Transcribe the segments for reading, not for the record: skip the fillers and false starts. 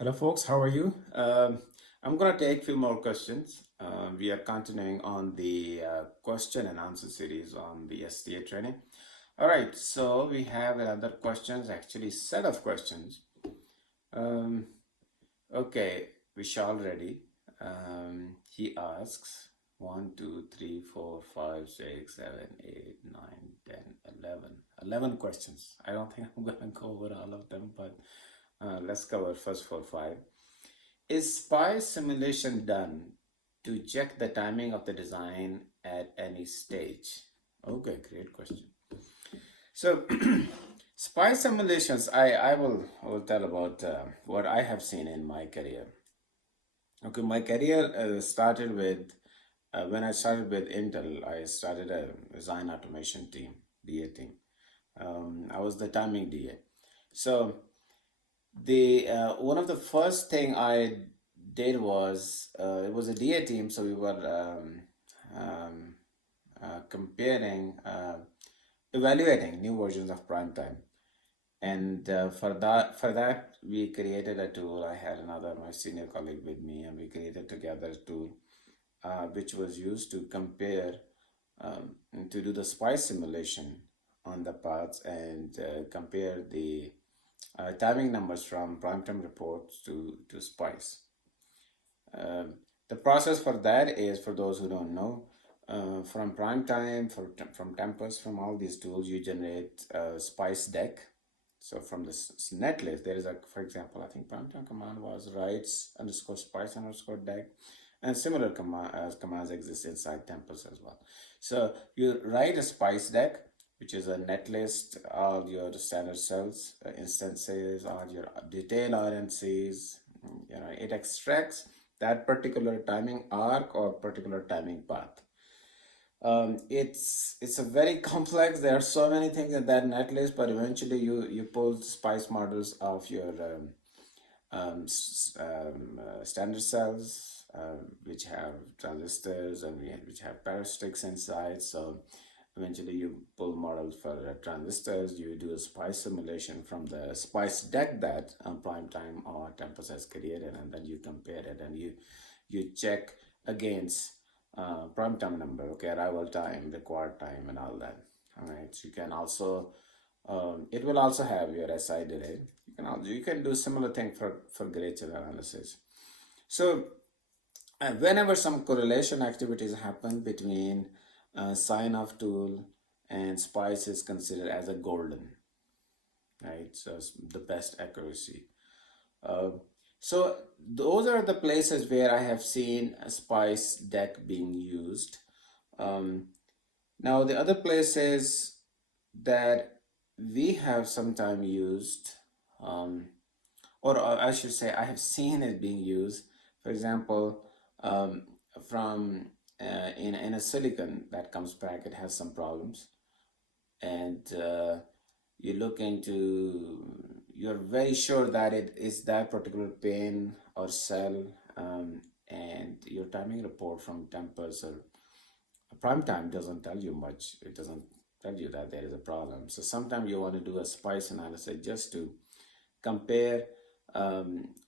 Hello, folks. How are you? I'm going to take a few more questions. We are continuing on the question and answer series on the STA training. All right, so we have another questions, actually set of questions. Um, okay, Vishal Reddy. He asks 1, 2, 3, 4, 5, 6, 7, 8, 9, 10, 11. 11 questions. I don't think I'm going to go over all of them, but let's cover first 4, 5. Is SPI simulation done to check the timing of the design at any stage? Okay, great question. So, SPI simulations, I will tell about what I have seen in my career. Okay, my career started with when I started with Intel. I started a design automation team, DA team. I was the timing DA. So the one of the first thing I did was it was a DA team, so we were um, comparing, evaluating new versions of primetime, and for that we created a tool. I had another my senior colleague with me, and we created together a tool which was used to compare to do the spice simulation on the paths and compare the timing numbers from primetime reports to spice. The process for that is, for those who don't know, from primetime, from tempers, from all these tools, you generate a spice deck. So from this netlist, there is a, for example, I think primetime command was writes underscore spice underscore deck, and similar commands exist inside tempers as well. So you write a spice deck, which is a netlist, all your standard cells, instances, all your detail RNCs. It extracts that particular timing arc or particular timing path. It's a very complex. There are so many things in that netlist, but eventually you pull spice models of your standard cells, which have transistors and which have parasitic inside. So eventually you pull models for transistors. You do a spice simulation from the spice deck that primetime or Tempest has created, and then you compare it and you check against primetime number, okay, arrival time, required time, and all that. All right. So you can also it will also have your SI delay. You can do similar thing for Gray-Chell analysis. So whenever some correlation activities happen between sign off tool and spice is considered as a golden, right? So it's the best accuracy. Uh, so those are the places where I have seen a spice deck being used. Um, Now the other places that we have sometime used, um, or I should say, I have seen it being used. For example, um, from in a silicon that comes back, it has some problems, and you look into, you're very sure that it is that particular pin or cell, and your timing report from tempers or prime time doesn't tell you much. It doesn't tell you that there is a problem. So sometimes you want to do a spice analysis just to compare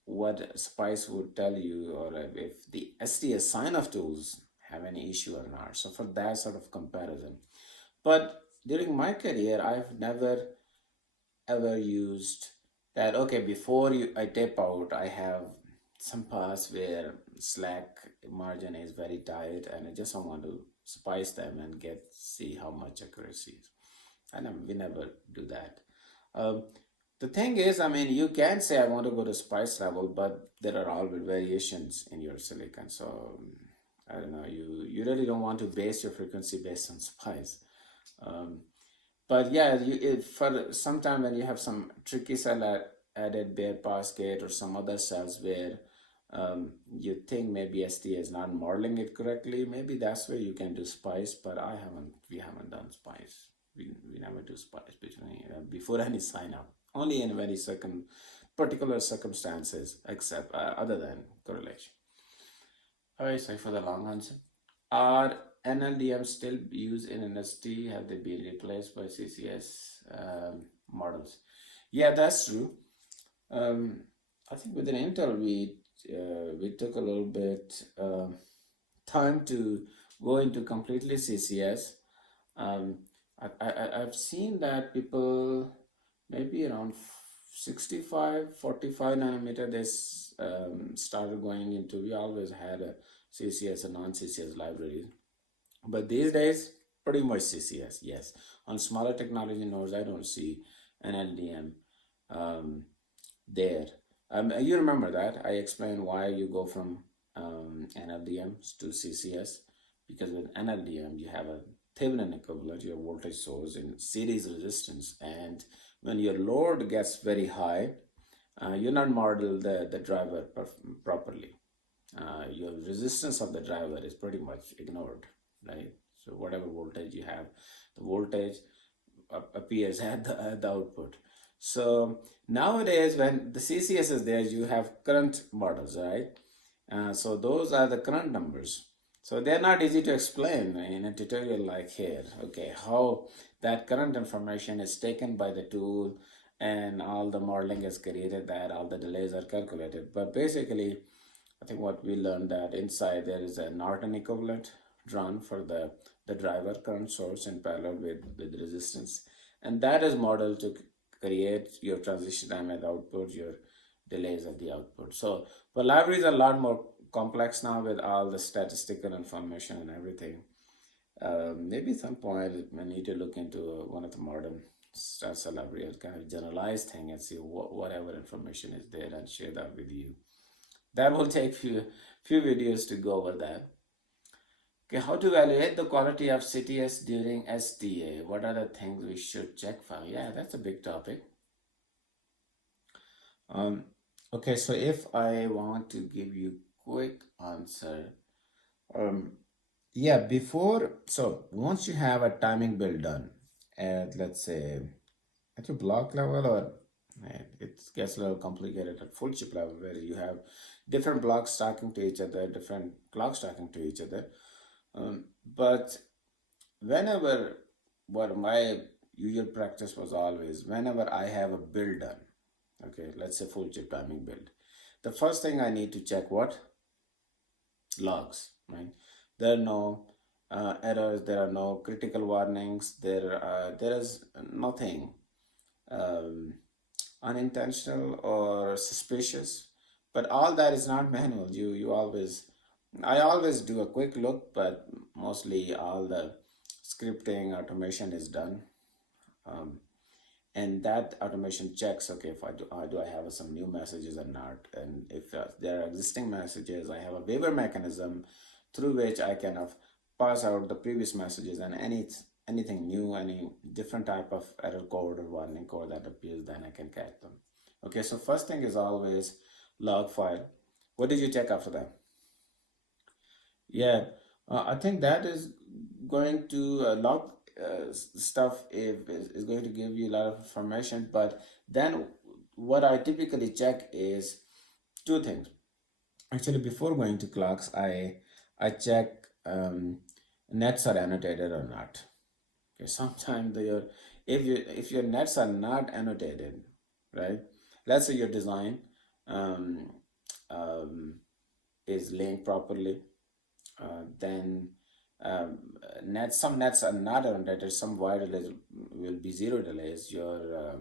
what spice would tell you, or if the STA sign-off tools have any issue or not. So for that sort of comparison. But during my career, I've never ever used that. Okay, before I tape out, I have some paths where slack margin is very tight, and I just don't want to spice them and see how much accuracy is. And we never do that. Um, the thing is, I mean, you can say I want to go to spice level, but there are always variations in your silicon. So I don't know. You really don't want to base your frequency based on spice. Um, but yeah, for some time when you have some tricky cell added bare pass gate or some other cells where you think maybe STA is not modeling it correctly, maybe that's where you can do spice. But we haven't done spice. We never do spice before any sign up. Only in very particular circumstances, except other than correlation. All right, sorry for the long answer. Are NLDMs still used in NST? Have they been replaced by CCS models? Yeah, that's true. Um, I think with an Intel, we took a little bit time to go into completely CCS. Um, I've seen that people maybe around 65, 45 nanometer, started going into, we always had a CCS and non-CCS libraries. But these days, pretty much CCS, yes. On smaller technology nodes, I don't see an NLDM there. You remember that? I explained why you go from NLDMs to CCS, because with NLDM, you have a Thevenin equivalent, your voltage source in series resistance. And when your load gets very high, you not model the driver properly. Your resistance of the driver is pretty much ignored, right? So whatever voltage you have, the voltage appears at the output. So nowadays, when the CCS is there, you have current models, right? So those are the current numbers. So they're not easy to explain in a tutorial like here. Okay, how that current information is taken by the tool and all the modeling is created that all the delays are calculated. But basically, I think what we learned that inside there is a Norton equivalent drawn for the driver current source in parallel with resistance. And that is modeled to create your transition time at the output, your delays at the output. So the libraries are a lot more complex now with all the statistical information and everything. Maybe at some point we need to look into one of the modern stats library, a kind of generalized thing, and see whatever information is there and share that with you. That will take few videos to go over that. Okay, how to evaluate the quality of CTS during STA? What are the things we should check for? Yeah, that's a big topic. Um, okay, so if I want to give you quick answer, um, yeah, so once you have a timing build done at, let's say, at your block level, or it gets a little complicated at full chip level where you have different blocks talking to each other, different clocks talking to each other. But whenever, what my usual practice was always, whenever I have a build done, okay, let's say full chip timing build, the first thing I need to check what? Logs, right? There are no errors, there are no critical warnings, there is nothing unintentional or suspicious. But all that is not manual. I always do a quick look, but mostly all the scripting automation is done. And that automation checks, okay, if do I have some new messages or not, and if there are existing messages, I have a waiver mechanism through which I kind of pass out the previous messages, and anything new, any different type of error code or warning code that appears, then I can catch them. Okay, so first thing is always log file. What did you check after that? Yeah, I think that is going to log stuff is going to give you a lot of information. But then what I typically check is two things. Actually, before going to clocks, I check nets are annotated or not. Okay, sometimes if your nets are not annotated, right? Let's say your design um, um, is linked properly, then some nets are not annotated. Some wire delays will be zero delays. Your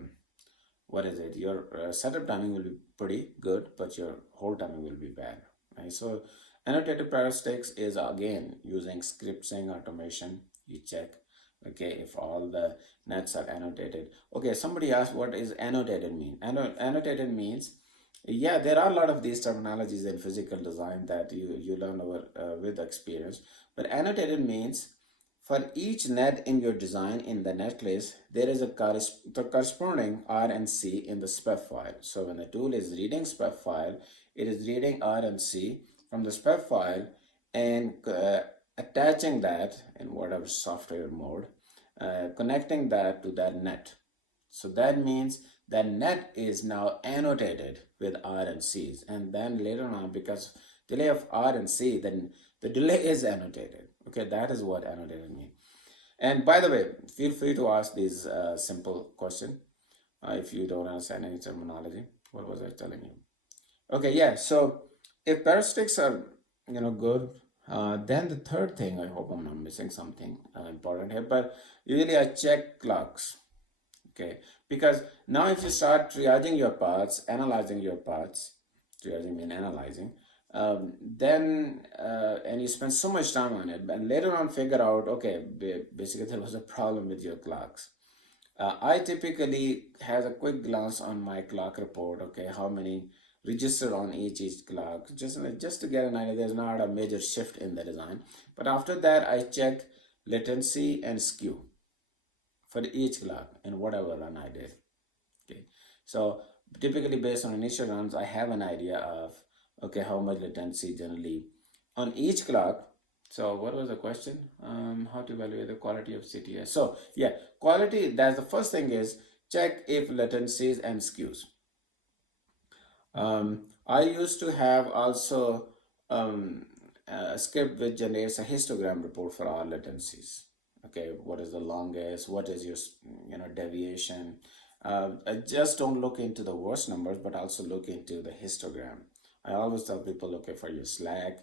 what is it? Your setup timing will be pretty good, but your hold timing will be bad. Right? So annotated parasitics is again using scripting automation. You check, okay, if all the nets are annotated. Okay, somebody asked what is annotated mean. Annotated means, yeah, there are a lot of these terminologies in physical design that you learn over with experience. But annotated means for each net in your design in the netlist, there is the corresponding R and C in the spec file. So when the tool is reading spec file, it is reading R and C from the spec file and attaching that in whatever software mode, connecting that to that net. So that means that net is now annotated with R and C's. And then later on, because delay of R and C, then the delay is annotated. Okay, that is what annotated means. And by the way, feel free to ask these simple question if you don't understand any terminology. What was I telling you? Okay, yeah. So if parasitics are, good, then the third thing, I hope I'm not missing something important here, but usually I check clocks. Okay, because now if you start triaging your parts, analyzing your parts, triaging mean analyzing, then and you spend so much time on it, and later on figure out, okay, basically there was a problem with your clocks. I typically has a quick glance on my clock report. Okay, how many registered on each clock, just to get an idea. There's not a major shift in the design, but after that I check latency and skew for each clock and whatever run I did. Okay, so typically based on initial runs, I have an idea of okay how much latency generally on each clock. So what was the question? How to evaluate the quality of CTS? So yeah, quality. That's the first thing is check if latencies and skews. I used to have also a script which generates a histogram report for all latencies. Okay, what is the longest? What is your deviation? I just don't look into the worst numbers, but also look into the histogram. I always tell people, okay, for your slack,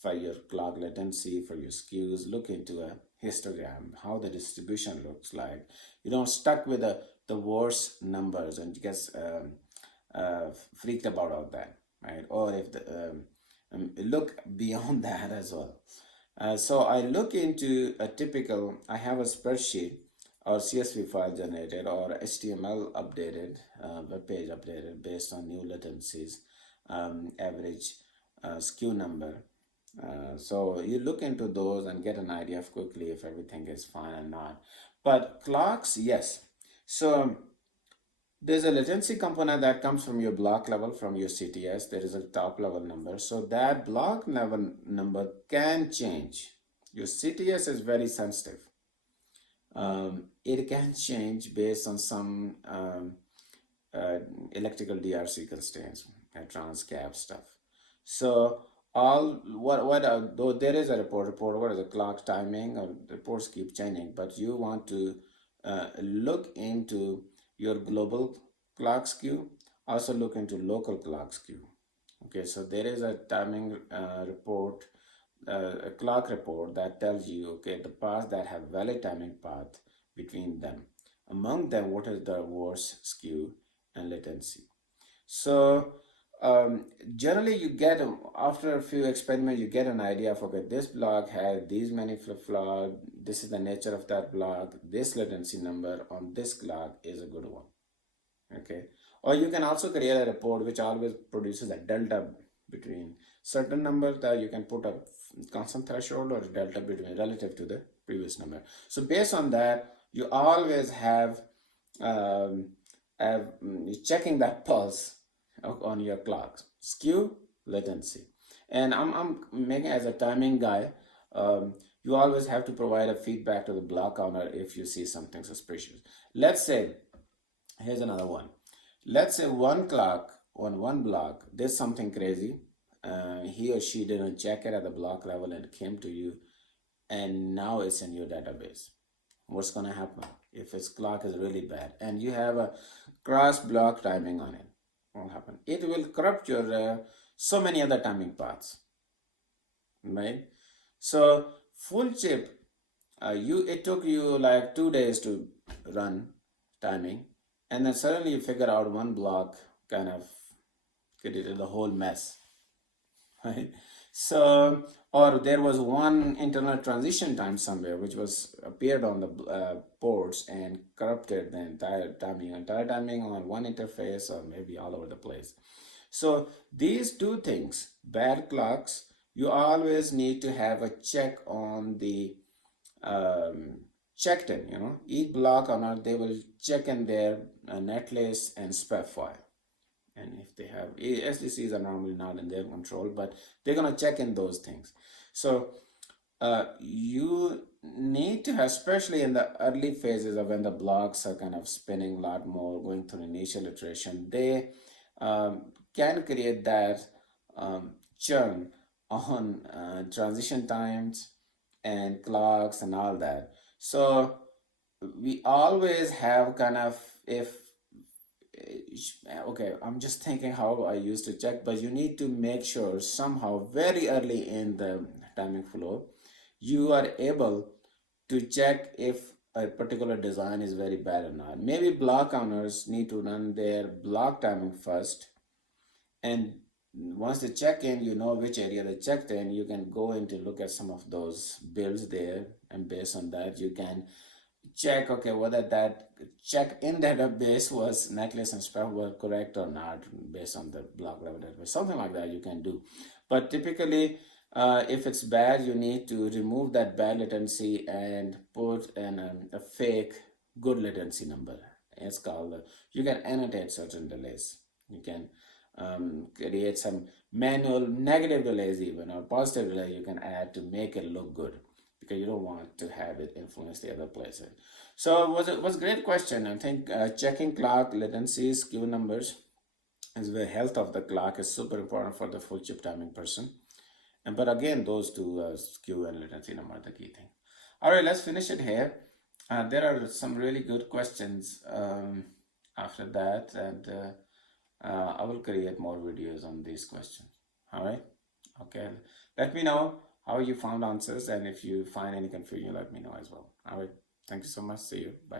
for your clock latency, for your skews, look into a histogram, how the distribution looks like. You don't stuck with the worst numbers and get freaked about all that, right? Or if look beyond that as well. So I look into a typical, I have a spreadsheet or CSV file generated or HTML updated, web page updated based on new latencies, average skew number. So you look into those and get an idea of quickly if everything is fine or not. But clocks, yes. So there's a latency component that comes from your block level, from your CTS. There is a top level number. So that block level number can change. Your CTS is very sensitive. It can change based on some electrical DRC constraints, transcap stuff. So all what though there is a report what is the clock timing or reports keep changing, but you want to look into your global clock skew, also look into local clock skew. Okay, so there is a timing report, a clock report that tells you, okay, the paths that have valid timing path between them. Among them, what is the worst skew and latency? So generally you get, after a few experiments, you get an idea of, okay, this block has these many flip-flop, this is the nature of that block, this latency number on this clock is a good one. Okay, or you can also create a report which always produces a delta between certain numbers, that you can put a constant threshold or delta between relative to the previous number. So based on that, you always have checking that pulse on your clocks, skew, latency. And I'm making, as a timing guy, you always have to provide a feedback to the block owner if you see something suspicious. Let's say, here's another one. Let's say one clock on one block did something crazy. He or she didn't check it at the block level and came to you, and now it's in your database. What's going to happen if its clock is really bad and you have a cross block timing on it? What will happen? It will corrupt your so many other timing paths, right? So full chip, it took you like 2 days to run timing, and then suddenly you figure out one block kind of created the whole mess, right? So, or there was one internal transition time somewhere which was appeared on the ports and corrupted the entire timing on one interface or maybe all over the place. So these two things, bad clocks, you always need to have a check on the checked in, each block owner, they will check in their netlist and spec file. And if they have SDCs are normally not in their control, but they're gonna check in those things. So you need to have, especially in the early phases of when the blocks are kind of spinning a lot more, going through initial iteration, they can create that churn on transition times and clocks and all that. So we always have kind of, if okay, I'm just thinking how I used to check, but you need to make sure somehow very early in the timing flow, you are able to check if a particular design is very bad or not. Maybe block counters need to run their block timing first, and once they check in, you know which area they checked in, you can go in to look at some of those builds there, and based on that, you can check, okay, whether that check in database was netlist and spec were correct or not based on the block level database. Something like that you can do. But typically, if it's bad, you need to remove that bad latency and put in a fake good latency number. It's called, you can annotate certain delays. You can create some manual negative delays even, or positive delay you can add to make it look good, because you don't want to have it influence the other places. So it was a great question. I think checking clock latencies, Q numbers, is the health of the clock is super important for the full chip timing person. And but again, those two Q and latency number are the key thing. All right, let's finish it here. There are some really good questions after that, and I will create more videos on these questions. All right. Okay. Let me know how you found answers, and if you find any confusion, let me know as well. All right. Thank you so much. See you. Bye.